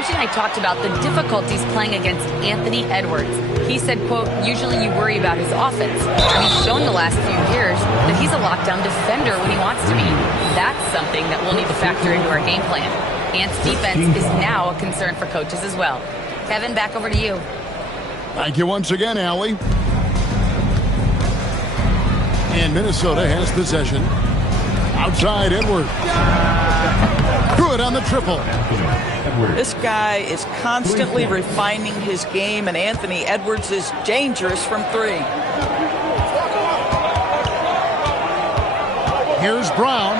Coach and I talked about the difficulties playing against Anthony Edwards. He said, quote, usually you worry about his offense. And he's shown the last few years that he's a lockdown defender when he wants to be. That's something that we'll need to factor into our game plan. Ants defense is now a concern for coaches as well. Kevin, back over to you. Thank you once again, Allie. And Minnesota has possession. Outside Edwards. Good on the triple. This guy is constantly refining his game, and Anthony Edwards is dangerous from three. Here's Brown.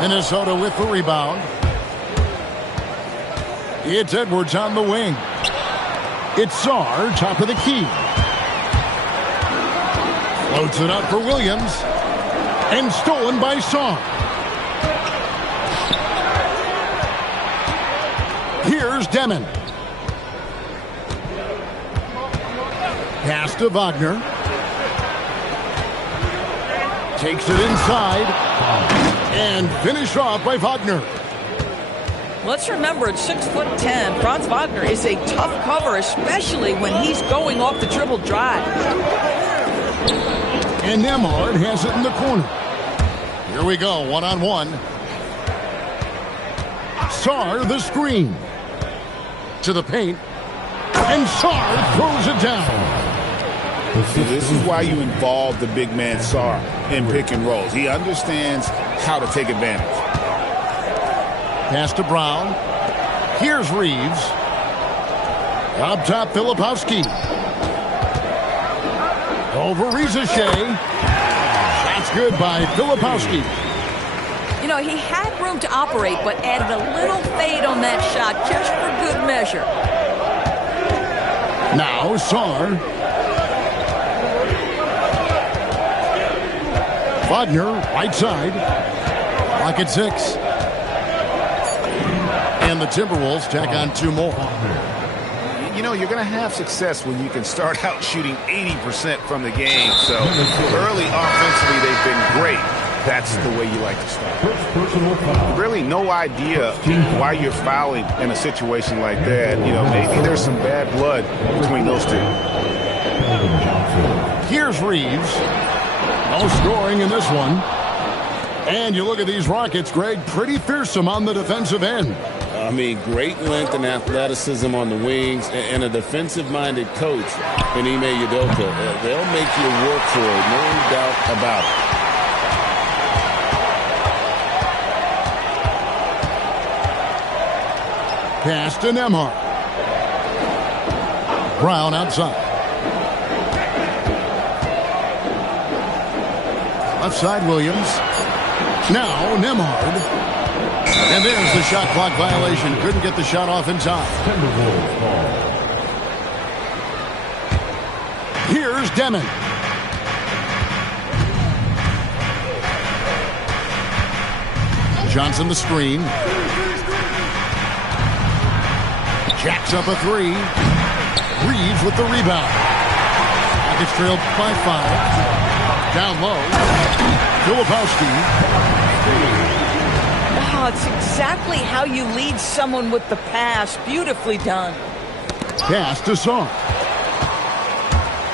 Minnesota with the rebound. It's Edwards on the wing. It's Sarr, top of the key. Floats it up for Williams. And stolen by Sarr. Here's Demon. Pass to Wagner. Takes it inside. And finished off by Wagner. Let's remember, at 6'10", Franz Wagner is a tough cover, especially when he's going off the dribble drive. And Nembhard has it in the corner. Here we go, one-on-one. Sarr, the screen. To the paint. And Sarr throws it down. This is why you involve the big man Sarr in pick and rolls. He understands how to take advantage. Pass to Brown. Here's Reeves. Up top, Filipowski. Over Rizachet. That's good by Filipowski. You know, he had room to operate, but added a little fade on that shot just for good measure. Now Sarr. Wagner, right side. Clock at 6. And the Timberwolves tack on 2 more. You know, you're going to have success when you can start out shooting 80% from the game. So early offensively, they've been great. That's the way you like to start. Really no idea why you're fouling in a situation like that. You know, maybe there's some bad blood between those two. Here's Reeves. No scoring in this one. And you look at these Rockets, Greg, pretty fearsome on the defensive end. I mean, great length and athleticism on the wings, and a defensive-minded coach in Ime Udoka. They'll make you work for it, no doubt about it. Pass to Nembhard. Brown outside. Left side, Williams. Now Nembhard. And there's the shot clock violation. Couldn't get the shot off in time. Here's Demon. Johnson the screen. Jacks up a 3. Reeves with the rebound. Rockets trailed by 5. Down low. Filipowski. Oh, it's exactly how you lead someone with the pass. Beautifully done. Pass to Sarr.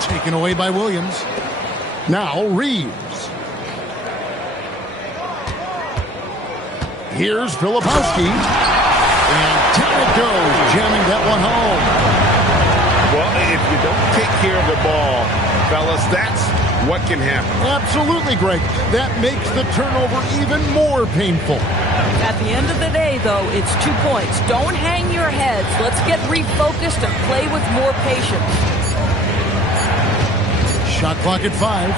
Taken away by Williams. Now Reeves. Here's Filipowski. And down it goes, jamming that one home. Well, if you don't take care of the ball, fellas, that's what can happen. Absolutely, Greg. That makes the turnover even more painful. At the end of the day, though, it's 2 points. Don't hang your heads. Let's get refocused and play with more patience. Shot clock at 5.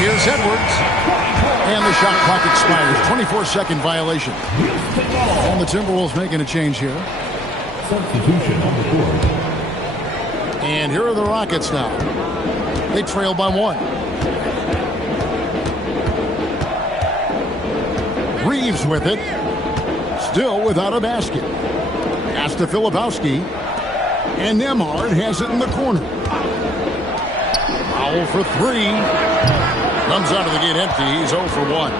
Here's Edwards. And the shot clock expires. 24-second violation. And the Timberwolves making a change here. Substitution on the court. And here are the Rockets now. They trail by 1. Reeves with it. Still without a basket. Pass to Filipowski. And Nembhard has it in the corner. Foul for 3. Comes out of the gate empty. He's 0 for 1.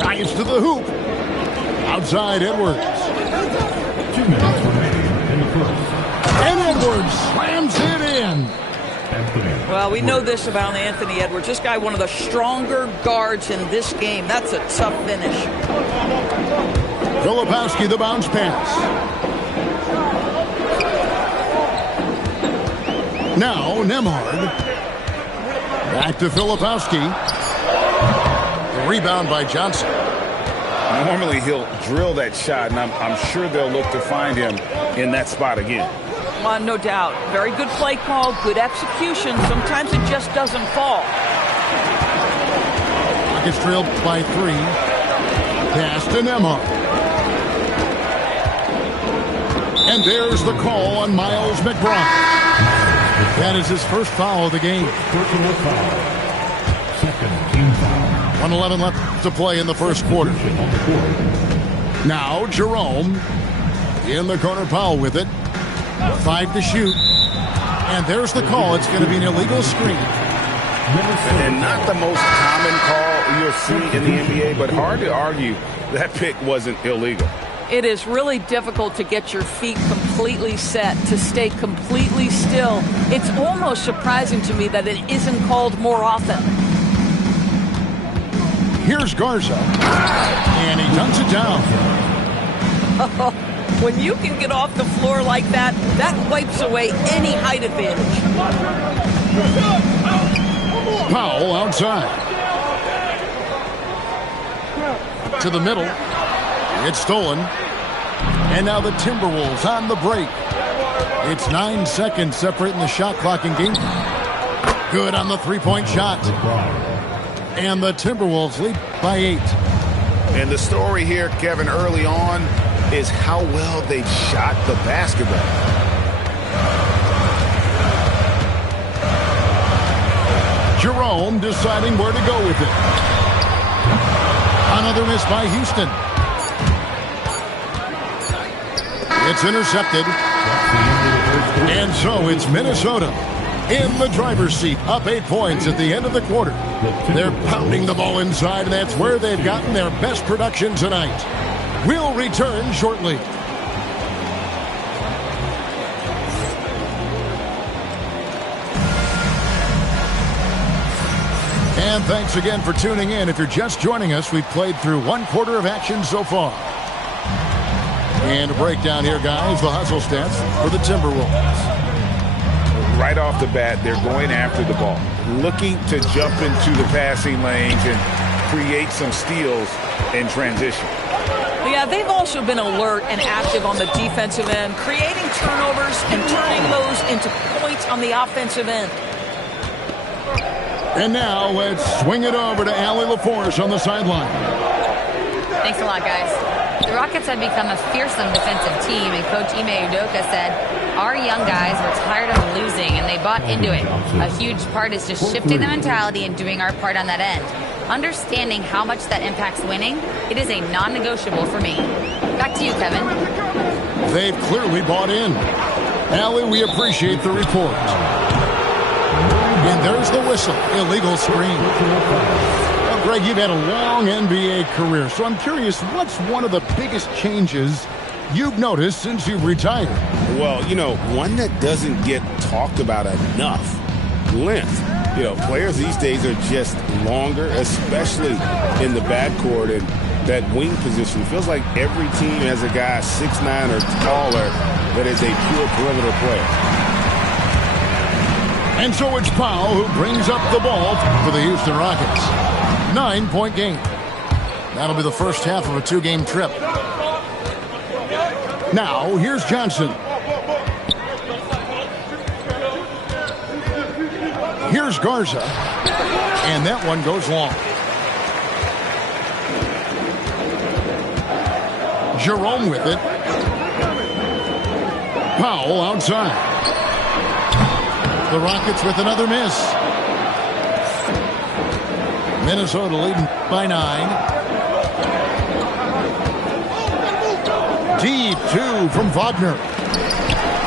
Drives to the hoop. Outside Edwards. 2 minutes remaining in the first. And Edwards slams it in. Anthony. Well, we know this about Anthony Edwards. This guy, one of the stronger guards in this game. That's a tough finish. Filipowski, the bounce pass. Now Nembhard. Back to Filipowski. Rebound by Johnson. Normally he'll drill that shot, and I'm sure they'll look to find him in that spot again. No doubt. Very good play call, good execution. Sometimes it just doesn't fall. Rockets trailed by 3. Pass to Nembhard. And there's the call on Miles McBride. That is his first foul of the game. Personal foul. Second team foul. 1:11 left to play in the first quarter. On the court. Now Jerome in the corner. Powell with it. 5 to shoot. And there's the call. It's going to be an illegal screen. And not the most common call you'll see in the NBA, but hard to argue that pick wasn't illegal. It is really difficult to get your feet completely set, to stay completely still. It's almost surprising to me that it isn't called more often. Here's Garza. And he dunks it down. When you can get off the floor like that, that wipes away any height advantage. Powell outside. To the middle. It's stolen. And now the Timberwolves on the break. It's 9 seconds separating the shot clock and game time. Good on the three-point shot. And the Timberwolves lead by 8. And the story here, Kevin, early on is how well they shot the basketball. Jerome deciding where to go with it. Another miss by Houston. It's intercepted. And so it's Minnesota in the driver's seat, up 8 points at the end of the quarter. They're pounding the ball inside, and that's where they've gotten their best production tonight. We'll return shortly. And thanks again for tuning in. If you're just joining us, we've played through 1 quarter of action so far. And a breakdown here, guys, the hustle stats for the Timberwolves. Right off the bat, they're going after the ball, looking to jump into the passing lanes and create some steals in transition. Yeah, they've also been alert and active on the defensive end, creating turnovers and turning those into points on the offensive end. And now let's swing it over to Allie LaForce on the sideline. Thanks a lot, guys. The Rockets have become a fearsome defensive team, and Coach Ime Udoka said, our young guys were tired of losing, and they bought into it. A huge part is just shifting the mentality and doing our part on that end. Understanding how much that impacts winning, it is a non-negotiable for me. Back to you, Kevin. They've clearly bought in. Allie, we appreciate the report. And there's the whistle. Illegal screen. Well, Greg, you've had a long NBA career, so I'm curious, what's one of the biggest changes you've noticed since you've retired? Well, you know, one that doesn't get talked about enough, length. You know, players these days are just longer, especially in the backcourt, and that wing position. It feels like every team has a guy 6'9" or taller that is a pure perimeter player. And so it's Powell who brings up the ball for the Houston Rockets. 9-point game. That'll be the first half of a 2-game trip. Now, here's Johnson. Here's Garza. And that one goes long. Jerome with it. Powell outside. The Rockets with another miss. Minnesota leading by 9. Deep 2 from Wagner.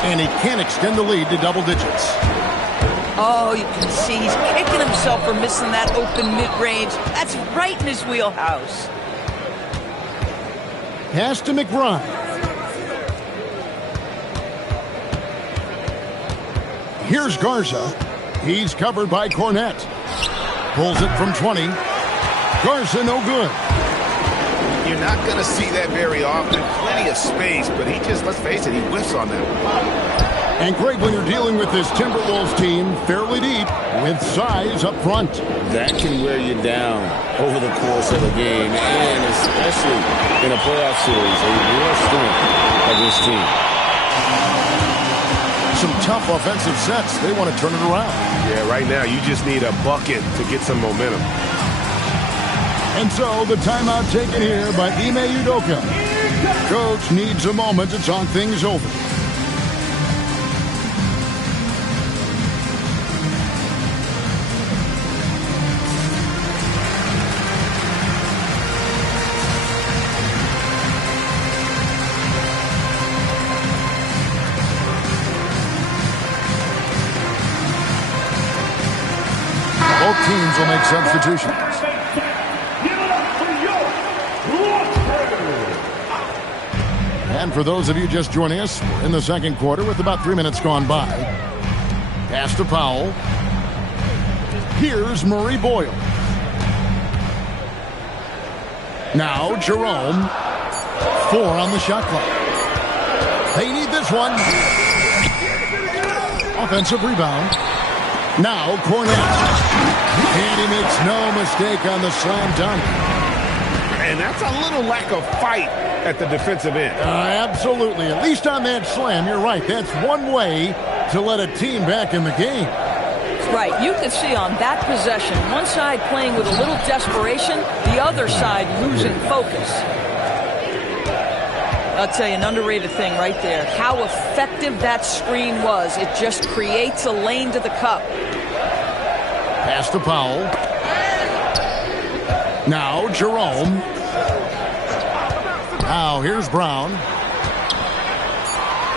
And he can't extend the lead to double digits. Oh, you can see he's kicking himself for missing that open mid-range. That's right in his wheelhouse. Pass to McBride. Here's Garza. He's covered by Cornett. Pulls it from 20. Garza no good. You're not going to see that very often. Plenty of space, but he just, let's face it, he whiffs on that one. And Greg, when you're dealing with this Timberwolves team fairly deep with size up front, that can wear you down over the course of a game, and especially in a playoff series, a real strength of this team. Some tough offensive sets. They want to turn it around. Yeah, right now you just need a bucket to get some momentum. And so the timeout taken here by Ime Udoka. Coach needs a moment to talk things over. Both teams will make substitutions. And for those of you just joining us, we're in the second quarter with about 3 minutes gone by. Pass to Powell. Here's Murray Boyle. Now Jerome. 4 on the shot clock. They need this one. Offensive rebound. Now Cornett. And he makes no mistake on the slam dunk. And that's a little lack of fight at the defensive end. Absolutely. At least on that slam, you're right. That's one way to let a team back in the game. Right. You can see on that possession, one side playing with a little desperation, the other side losing focus. I'll tell you, an underrated thing right there. How effective that screen was. It just creates a lane to the cup. Pass to Powell. Now Jerome. Now here's Brown.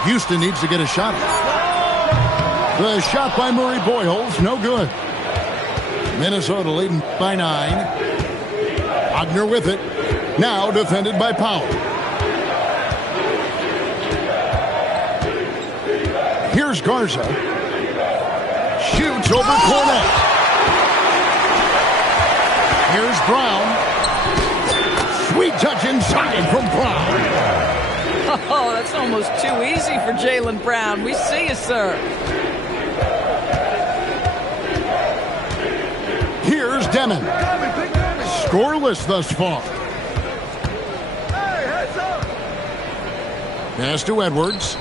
Houston needs to get a shot. The shot by Murray Boyles, no good. Minnesota leading by 9. Wagner with it. Now defended by Powell. Here's Garza. Shoots over Cornett. Here's Brown. Sweet touch inside from Brown. Oh, that's almost too easy for Jaylen Brown. We see you, sir. Here's Demon. Scoreless thus far. Pass to Edwards.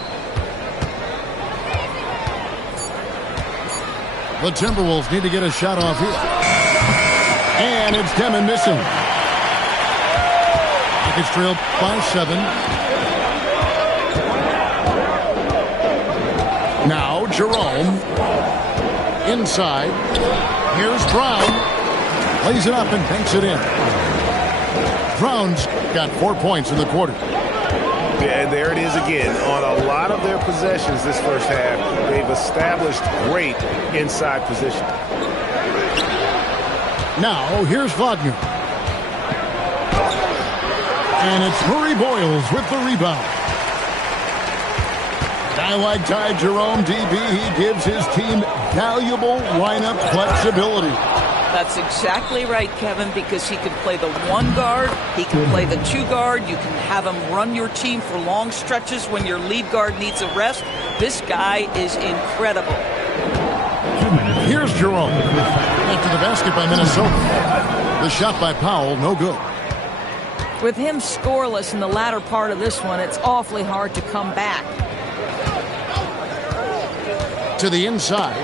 The Timberwolves need to get a shot off here. And it's Demon missing. Rockets trail by 7. Now Jerome. Inside. Here's Brown. Lays it up and banks it in. Brown's got 4 points in the quarter. Yeah, and there it is again. On a lot of their possessions this first half, they've established great inside position. Now, here's Wagner. And it's Murray Boyles with the rebound. Guy like Ty Jerome, DB, he gives his team valuable lineup flexibility. That's exactly right, Kevin, because he can play the 1 guard, he can play the 2 guard, you can have him run your team for long stretches when your lead guard needs a rest. This guy is incredible. Here's Jerome. Into the basket by Minnesota. The shot by Powell, no good. With him scoreless in the latter part of this one, it's awfully hard to come back. To the inside.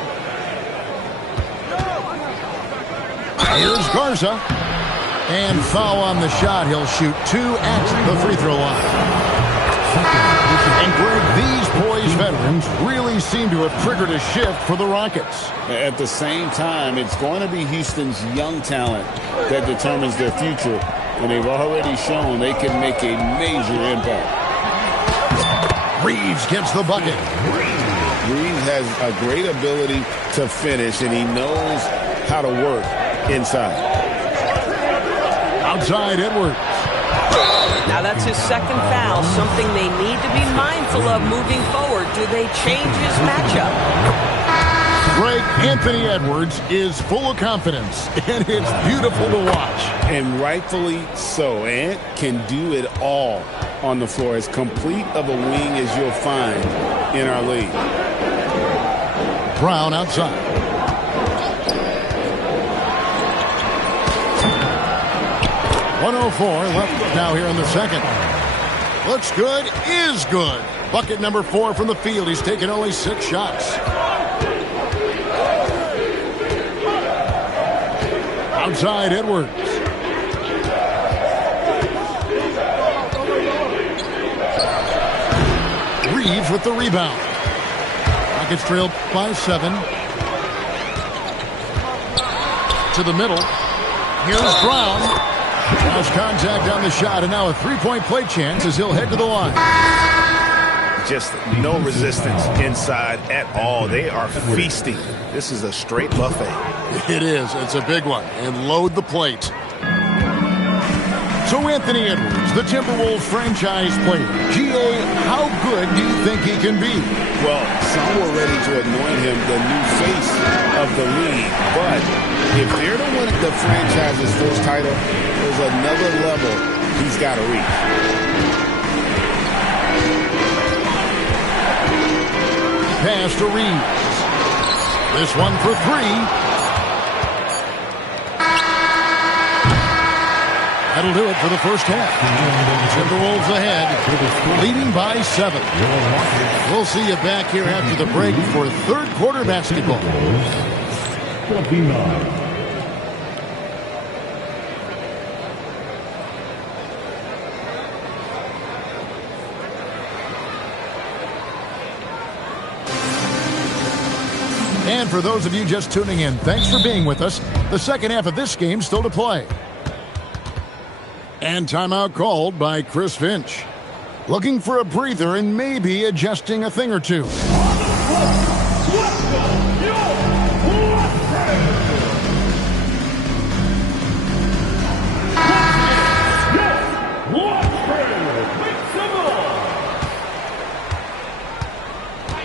Here's Garza. And foul on the shot. He'll shoot 2 at the free throw line. And Greg, these poised veterans really seem to have triggered a shift for the Rockets. At the same time, it's going to be Houston's young talent that determines their future. And they've already shown they can make a major impact. Reeves gets the bucket. Reeves has a great ability to finish, and he knows how to work inside. Outside Edwards. Now that's his second foul, something they need to be mindful of moving forward. Do they change his matchup? Greg, Anthony Edwards is full of confidence, and it's beautiful to watch. And rightfully so. Ant can do it all on the floor. As complete of a wing as you'll find in our league. Brown outside. .104 left now here in the second. Looks good, is good. Bucket number 4 from the field. He's taken only 6 shots. Outside Edwards. Reeves with the rebound. Rockets trailed by 7. To the middle. Here's Brown. Lost contact on the shot, and now a three-point play chance as he'll head to the line. Just no resistance inside at all. They are feasting. This is a straight buffet. It is. It's a big one. And load the plate. So Anthony Edwards, the Timberwolves franchise player. G.A., how good do you think he can be? Well, some were ready to anoint him the new face of the league. But if they're to win the franchise's first title, there's another level he's got to reach. Pass to Reeves. This one for 3. That'll do it for the first half. Timberwolves ahead, leading by 7. We'll see you back here after the break for third quarter basketball. And for those of you just tuning in, thanks for being with us. The second half of this game still to play. And timeout called by Chris Finch. Looking for a breather and maybe adjusting a thing or two.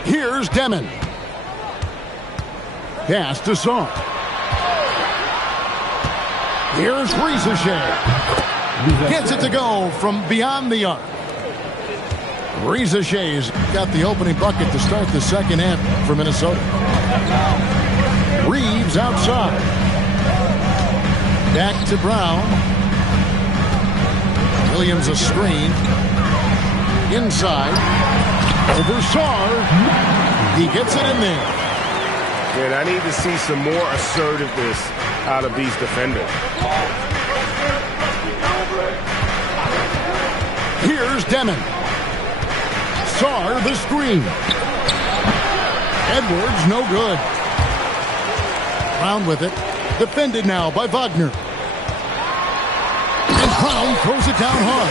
Here's Demon. Pass to Song. Here's Ricochet. Gets it to go from beyond the arc. Ricochet's got the opening bucket to start the second half for Minnesota. Reeves outside. Back to Brown. Williams a screen. Inside. Over Sarr. He gets it in there. And I need to see some more assertiveness out of these defenders. Here's Demon. Sarr the screen. Edwards no good. Brown with it. Defended now by Wagner. And Brown throws it down hard.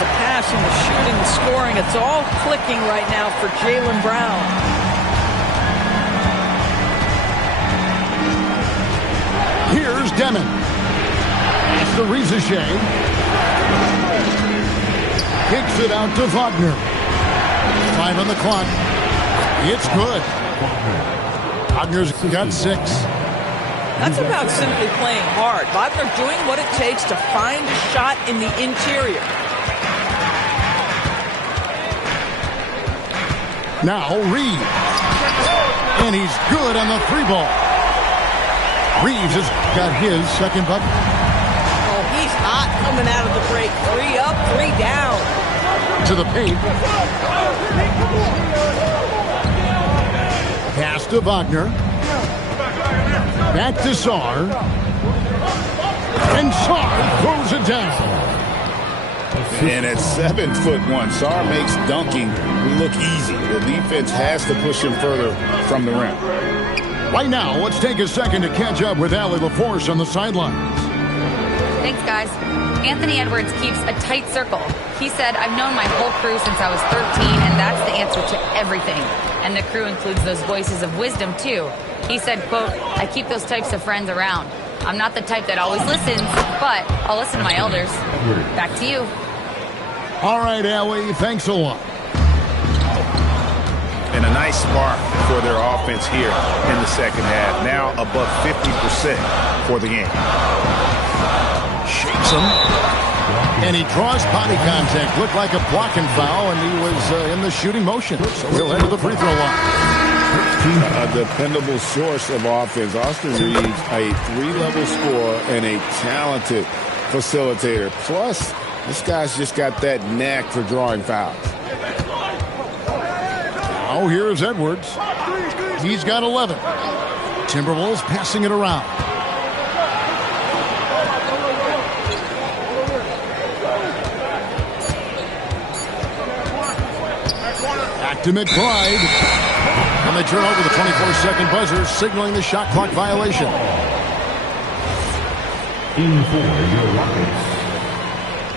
The passing, the shooting, the scoring, it's all clicking right now for Jaylen Brown. Here's Demon. It's the Ricochet. Kicks it out to Wagner. 5 on the clock. It's good. Wagner's got 6. That's about simply playing hard. Wagner doing what it takes to find a shot in the interior. Now Reeves. And he's good on the 3-ball. Reeves has got his second bucket. Oh, he's hot coming out of the break. 3 up, 3 down. To the paint. Pass to Wagner. Back to Sarr. And Sarr throws it down. And at 7'1", Sarr makes dunking look easy. The defense has to push him further from the rim. Right now, let's take a second to catch up with Allie LaForce on the sidelines. Thanks, guys. Anthony Edwards keeps a tight circle. He said, I've known my whole crew since I was 13, and that's the answer to everything. And the crew includes those voices of wisdom, too. He said, quote, I keep those types of friends around. I'm not the type that always listens, but I'll listen to my elders. Back to you. All right, Allie, thanks a lot. And a nice spark for their offense here in the second half. Now above 50% for the game. Shakes him. And he draws body contact. Looked like a blocking foul, and he was in the shooting motion. So he'll head to the free throw line. A dependable source of offense. Austin Reaves, a three-level scorer and a talented facilitator. Plus, this guy's just got that knack for drawing fouls. Now here's Edwards. He's got 11. Timberwolves passing it around. Back to McBride. And they turn over the 24-second buzzer, signaling the shot clock violation. In for your Rockets,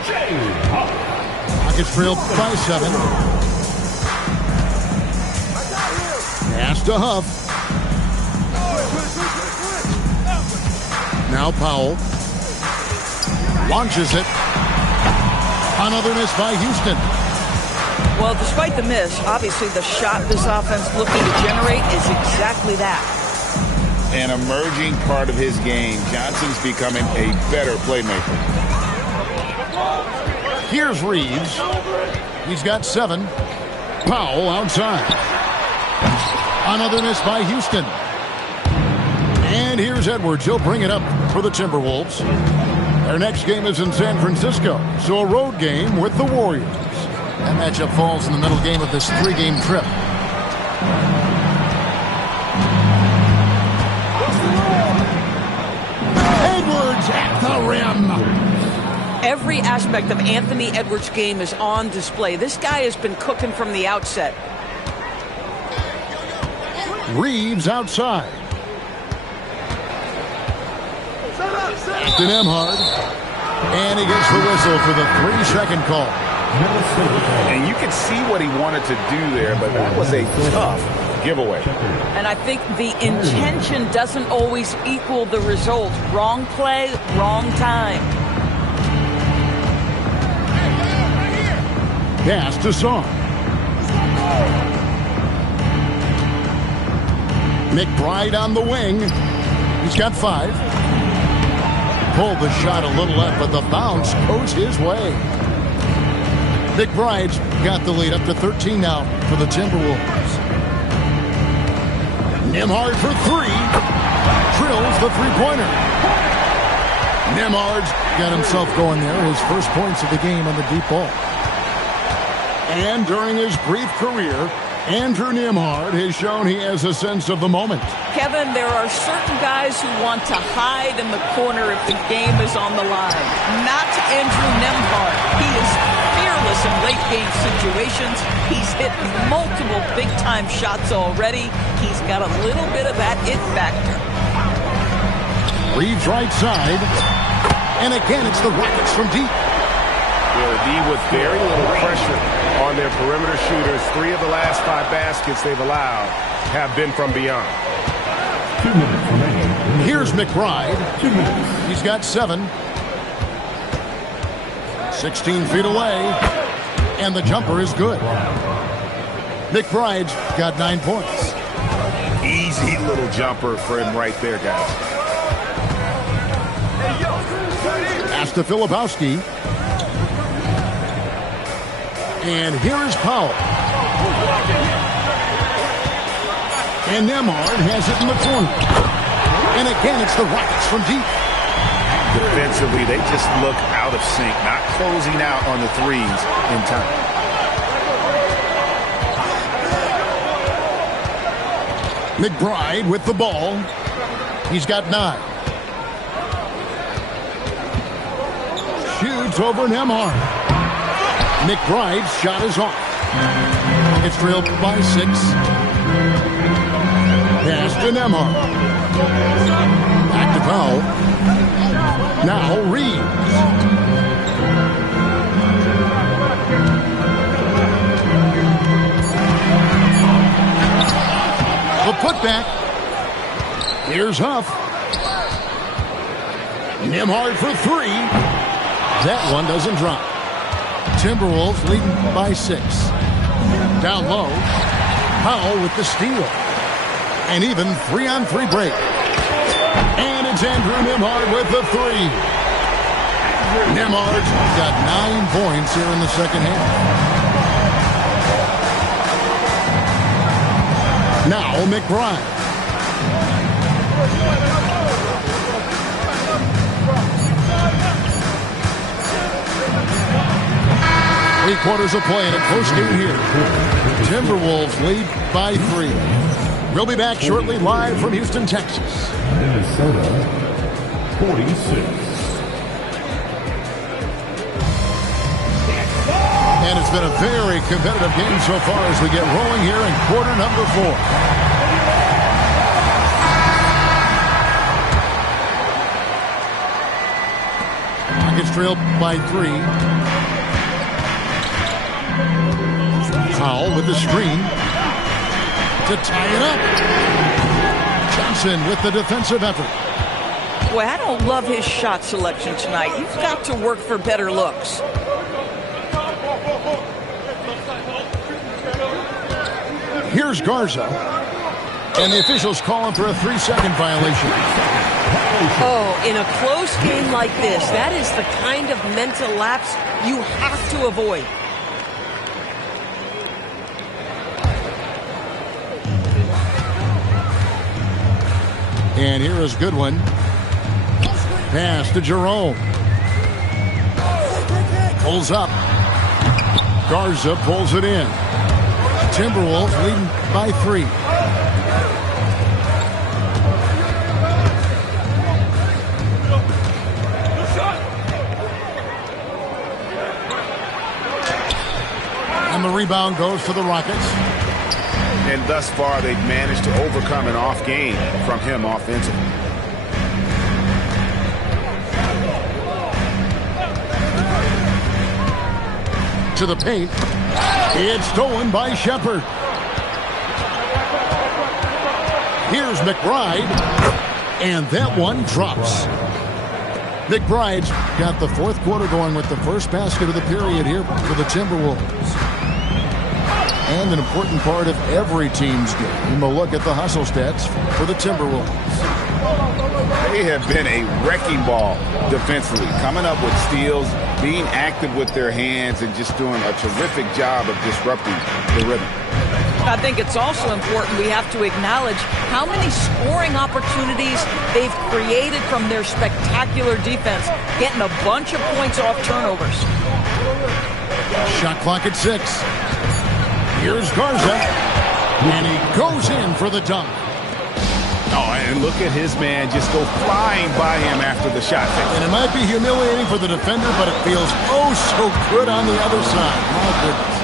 Jay Huff. Rockets trail by 7. Pass to Huff. Now Powell. Launches it. Another miss by Houston. Well, despite the miss, obviously the shot this offense looking to generate is exactly that. An emerging part of his game. Johnson's becoming a better playmaker. Here's Reeves. He's got 7. Powell outside. Another miss by Houston. And here's Edwards. He'll bring it up for the Timberwolves. Their next game is in San Francisco, so a road game with the Warriors. That matchup falls in the middle game of this 3-game trip. Edwards at the rim. Every aspect of Anthony Edwards' game is on display. This guy has been cooking from the outset. Reeves outside. To Nembhard. And he gets the whistle for the 3-second call. And you can see what he wanted to do there, but that was a tough giveaway. And I think the intention doesn't always equal the result. Wrong play, wrong time. Pass to Song. McBride on the wing. He's got 5. Pulled the shot a little up, but the bounce goes his way. McBride's got the lead up to 13 now for the Timberwolves. Nembhard for 3. Drills the three-pointer. Nembhard's got himself going there. His first points of the game on the deep ball. And during his brief career, Andrew Nembhard has shown he has a sense of the moment. Kevin, there are certain guys who want to hide in the corner if the game is on the line. Not Andrew Nembhard. He is fearless in late-game situations. He's hit multiple big-time shots already. He's got a little bit of that it factor. Reeves right side. And again, it's the Rockets from deep. D with very little pressure on their perimeter shooters. 3 of the last 5 baskets they've allowed have been from beyond. 2 minutes remaining. Here's McBride. 2 minutes. He's got 7. 16 feet away. And the jumper is good. McBride's got 9 points. Easy little jumper for him right there, guys. Pass to Filipowski. And here is Powell. And Nembhard has it in the corner. And again, it's the Rockets from deep. Defensively, they just look out of sync, not closing out on the threes in time. McBride with the ball. He's got 9. Shoots over Nembhard. McBride's shot is off. It's trailed by 6. Pass to Nembhard. Back to Powell. Now Reeves. The putback. Here's Huff. Nembhard for 3. That one doesn't drop. Timberwolves leading by 6. Down low, Powell with the steal. And even 3-on-3 break. And it's Andrew Nembhard with the 3. Nembhard's got 9 points here in the second half. Now McBride. Three-quarters of play in a close game here. Timberwolves lead by 3. We'll be back shortly live from Houston, Texas. Minnesota 46. And it's been a very competitive game so far as we get rolling here in quarter number 4. Rockets trail by 3. Powell with the screen to tie it up. Johnson with the defensive effort. Boy, I don't love his shot selection tonight. You've got to work for better looks. Here's Garza. And the officials call him for a 3-second violation. Oh, in a close game like this, that is the kind of mental lapse you have to avoid. And here is Goodwin. Pass to Jerome. Pulls up. Garza pulls it in. Timberwolves leading by 3. And the rebound goes to the Rockets. And thus far, they've managed to overcome an off game from him offensively. To the paint. It's stolen by Shepherd. Here's McBride. And that one drops. McBride's got the fourth quarter going with the first basket of the period here for the Timberwolves. And an important part of every team's game. We'll look at the hustle stats for the Timberwolves. They have been a wrecking ball defensively, coming up with steals, being active with their hands, and just doing a terrific job of disrupting the rhythm. I think it's also important we have to acknowledge how many scoring opportunities they've created from their spectacular defense, getting a bunch of points off turnovers. Shot clock at 6. Here's Garza, and he goes in for the dunk. Oh, and look at his man just go flying by him after the shot. And it might be humiliating for the defender, but it feels oh so good on the other side. My goodness.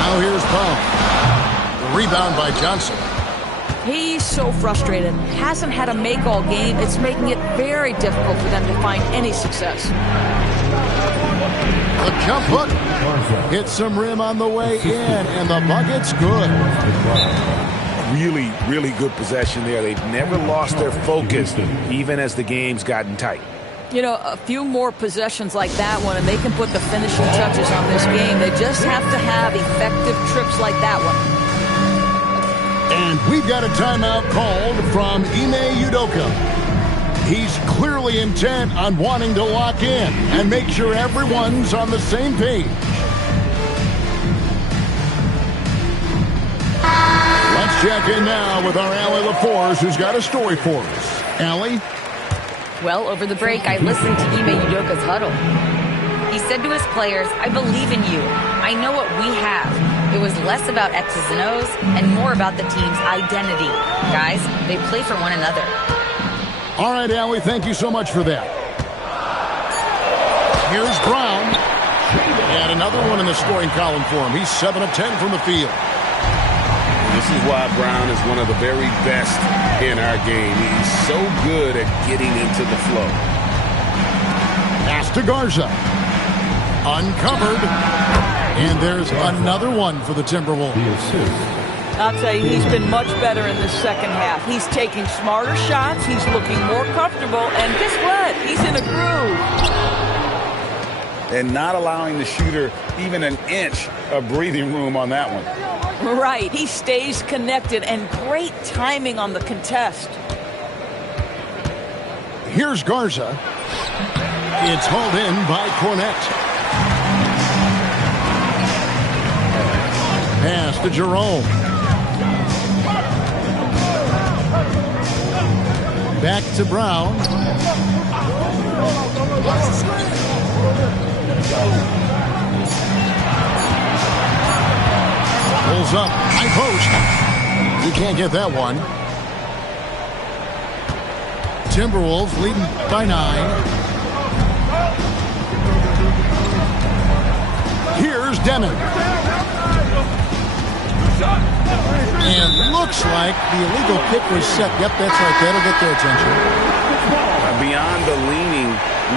Now here's Powell. The rebound by Johnson. He's so frustrated. Hasn't had a make all game. It's making it very difficult for them to find any success. The jump hook hits some rim on the way in, and the bucket's good. Really, really good possession there. They've never lost their focus, even as the game's gotten tight. You know, a few more possessions like that one, and they can put the finishing touches on this game. They just have to have effective trips like that one. And we've got a timeout called from Ime Udoka. He's clearly intent on wanting to lock in and make sure everyone's on the same page. Let's check in now with our Allie LaForce, who's got a story for us. Allie? Well, over the break, I listened to Ime Udoka's huddle. He said to his players, I believe in you. I know what we have. It was less about X's and O's and more about the team's identity. Guys, they play for one another. All right, Allie, thank you so much for that. Here's Brown. And another one in the scoring column for him. He's 7 of 10 from the field. This is why Brown is one of the very best in our game. He's so good at getting into the flow. Pass to Garza. Uncovered. And there's another one for the Timberwolves. The assist I'll tell you, he's been much better in the second half. He's taking smarter shots. He's looking more comfortable. And guess what? He's in a groove. And not allowing the shooter even an inch of breathing room on that one. Right. He stays connected, and great timing on the contest. Here's Garza. It's hauled in by Cornette. Pass to Jerome. Back to Brown. Pulls up. High post. You can't get that one. Timberwolves leading by 9. Here's Demon. And looks like the illegal kick was set. Yep, that's right. That'll get their attention. Beyond the leaning,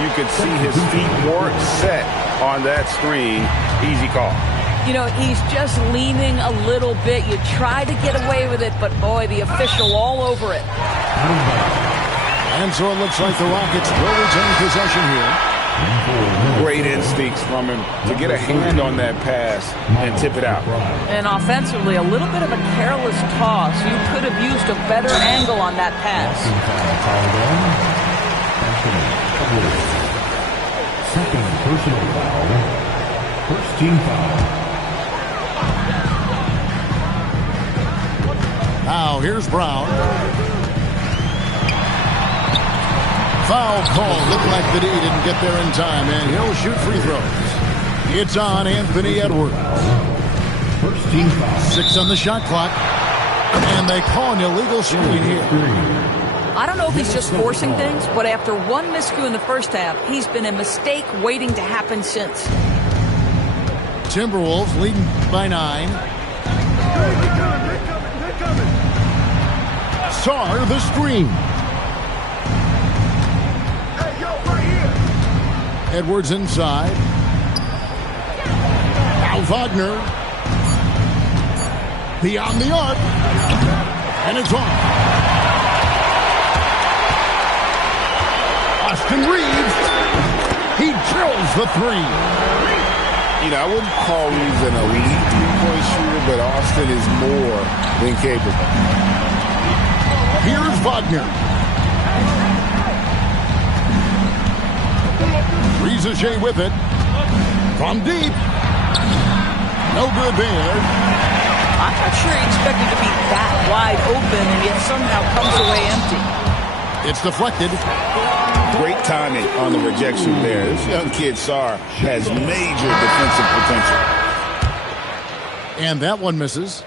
you could see his feet weren't set on that screen. Easy call. You know, he's just leaning a little bit. You try to get away with it, but boy, the official all over it. And so it looks like the Rockets will retain possession here. Great instincts from him to get a hand on that pass and tip it out. And offensively, a little bit of a careless toss. You could have used a better angle on that pass. Second personal foul. First team foul. Now here's Brown. Foul call. Looked like that he didn't get there in time, and he'll shoot free throws. It's on Anthony Edwards. First team foul. 6 on the shot clock, and they call an illegal screen here. I don't know if he's just forcing things, but after one miscue in the first half, he's been a mistake waiting to happen since. Timberwolves leading by 9. Sarr the screen. Edwards inside. Now Wagner. Beyond the arc. And it's on. Austin Reeves. He drills the 3. You know, I wouldn't call Reeves an elite three-point shooter, but Austin is more than capable. Here's Wagner. Rizache with it. From deep. No good there. I'm not sure he expected to be that wide open and yet somehow comes away empty. It's deflected. Great timing on the rejection there. This young kid, Sarr, has major defensive potential. And that one misses.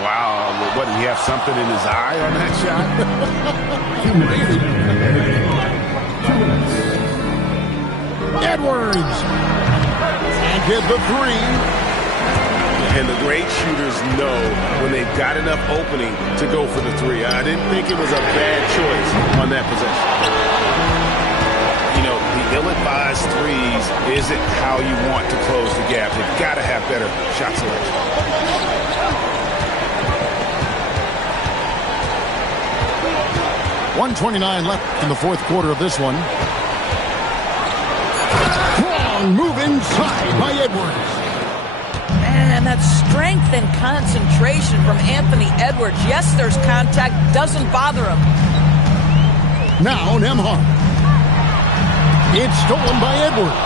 Wow. What, did he have something in his eye on that shot? Edwards. And get the 3. And the great shooters know when they've got enough opening to go for the 3. I didn't think it was a bad choice on that possession. You know, the ill-advised threes isn't how you want to close the gap. You've got to have better shot selection. 1:29 left in the fourth quarter of this one. Strong move inside by Edwards. Man, that strength and concentration from Anthony Edwards. Yes, there's contact. Doesn't bother him. Now Nembhard. It's stolen by Edwards.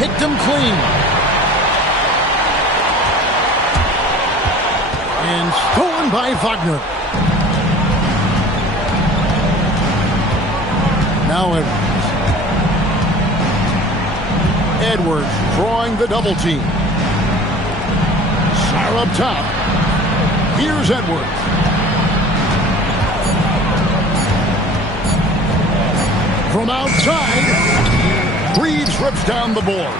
Picked him clean. And stolen by Wagner. Now Edwards. Edwards drawing the double team. Sarr up top. Here's Edwards. From outside, Reeves rips down the board.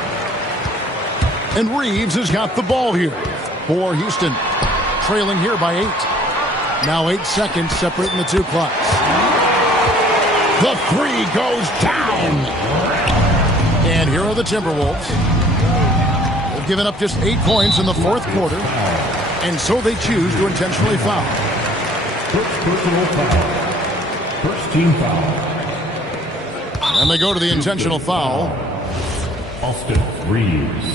And Reeves has got the ball here for Houston. Trailing here by 8. Now 8 seconds separating the two clocks. The 3 goes down. And here are the Timberwolves. They've given up just 8 points in the fourth quarter, and so they choose to intentionally foul. First personal foul. First team foul. And they go to the intentional foul. Austin Reeves.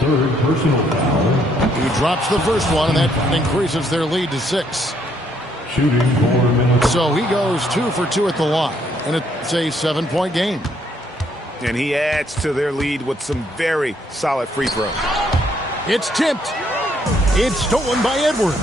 Third personal foul. He drops the first one, and that increases their lead to 6. Shooting for Minnesota. So he goes 2 for 2 at the line, and it's a 7-point game. And he adds to their lead with some very solid free throws. It's tipped. It's stolen by Edwards.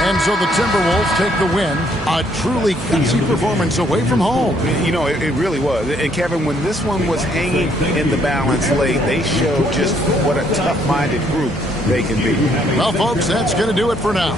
And so the Timberwolves take the win. A truly gutsy performance away from home. You know, it really was. And Kevin, when this one was hanging in the balance late, they showed just what a tough-minded group they can be. Well, folks, that's going to do it for now.